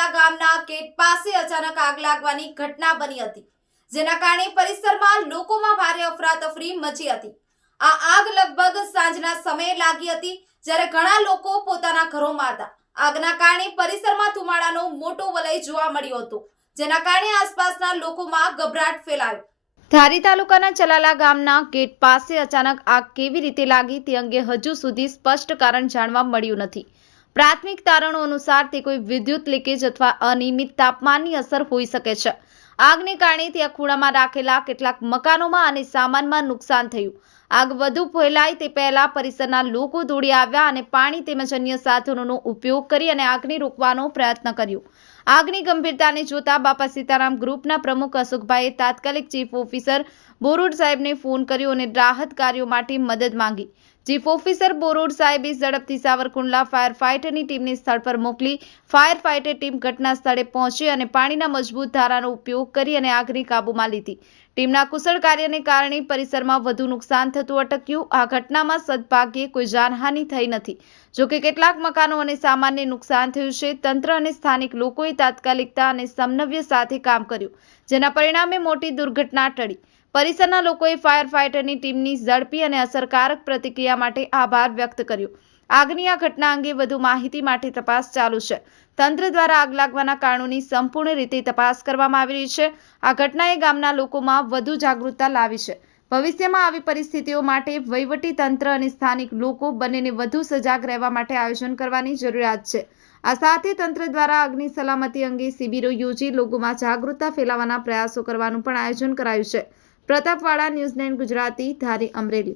ચલાલા ગામના ગેટ પાસે અચાનક આગ લાગવાની ઘટના બની હતી, જેના કારણે પરિસરમાં લોકોમાં ભારે અફરાતફરી મચી હતી. આ આગ લગભગ સાંજના સમયે લાગી હતી, જ્યારે ઘણા લોકો પોતાના ઘરોમાં હતા આગના કારણે પરિસરમાં ધુમાડાનો મોટો વલય જોવા મળ્યો હતો, જેના કારણે આસપાસના લોકોમાં ગભરાટ ફેલાયો. ધારી તાલુકાના ચલાલા ગામના ગેટ પાસે અચાનક આગ કેવી રીતે લાગી તે અંગે હજુ સુધી સ્પષ્ટ કારણ જાણવા મળ્યું નથી. પ્રાથમિક તારણો અનુસાર તે કોઈ વિદ્યુત લીકેજ અથવા અનિયમિત તાપમાનની અસર હોઈ શકે છે. આગને કારણે ત્યાં ખૂણામાં રાખેલા કેટલાક મકાનોમાં અને સામાનમાં નુકસાન થયું. આગ વધુ ફેલાય તે પહેલા પરિસરના લોકો દોડી આવ્યા અને પાણી તેમજ અન્ય સાધનોનો ઉપયોગ કરી અને આગને રોકવાનો પ્રયત્ન કર્યો. આગની ગંભીરતાને જોતા બાપા સીતારામ ગ્રુપના પ્રમુખ અશોકભાઈએ તાત્કાલિક ચીફ ઓફિસર બોરુડ સાહેબને ફોન કર્યો અને રાહત કાર્યો માટે મદદ માંગી. ચીફ ઓફિસર બોરોડ સાહેબે ઝડપથી સાવરકુંડલા ફાયર ફાઇટરની ટીમને સ્થળ પર મોકલી ફાયર ફાઇટર ટીમ ઘટના સ્થળે પહોંચી અને પાણીના મજબૂત ધારાનો ઉપયોગ કરી અને આગને કાબૂમાં લીધી. ટીમના કુશળ કાર્યને કારણે પરિસરમાં વધુ નુકસાન થતું અટક્યું. આ ઘટનામાં સદભાગ્યે કોઈ જાનહાનિ થઈ નથી. જોકે કેટલાક મકાનો અને સામાનને નુકસાન થયું છે, તંત્ર અને સ્થાનિક લોકોએ તાત્કાલિકતા અને સમન્વય સાથે કામ કર્યું, જેના પરિણામે મોટી દુર્ઘટના ટળી. પરિસરના લોકોએ ફાયર ફાઇટરની ટીમની ઝડપી અને અસરકારક પ્રતિક્રિયા માટે આભાર વ્યક્ત કર્યો. આગની આ ઘટના અંગે વધુ માહિતી માટે તપાસ ચાલુ છે. તંત્ર દ્વારા આગ લાગવાના કારણોની સંપૂર્ણ રીતે તપાસ કરવામાં આવી રહી છે. આ ઘટનાએ ગામના લોકોમાં વધુ જાગૃતતા લાવી છે. ભવિષ્યમાં આવી પરિસ્થિતિઓ માટે વહીવટી તંત્ર અને સ્થાનિક લોકો બંનેને વધુ સજાગ રહેવા માટે આયોજન કરવાની જરૂરિયાત છે. આ સાથે તંત્ર દ્વારા આગની સલામતી અંગે શિબિરો યોજી લોકોમાં જાગૃતતા ફેલાવવાના પ્રયાસો કરવાનું પણ આયોજન કરાયું છે. પ્રતાપવાળા ન્યૂઝ નાઇન ગુજરાતી ધારી અમરેલી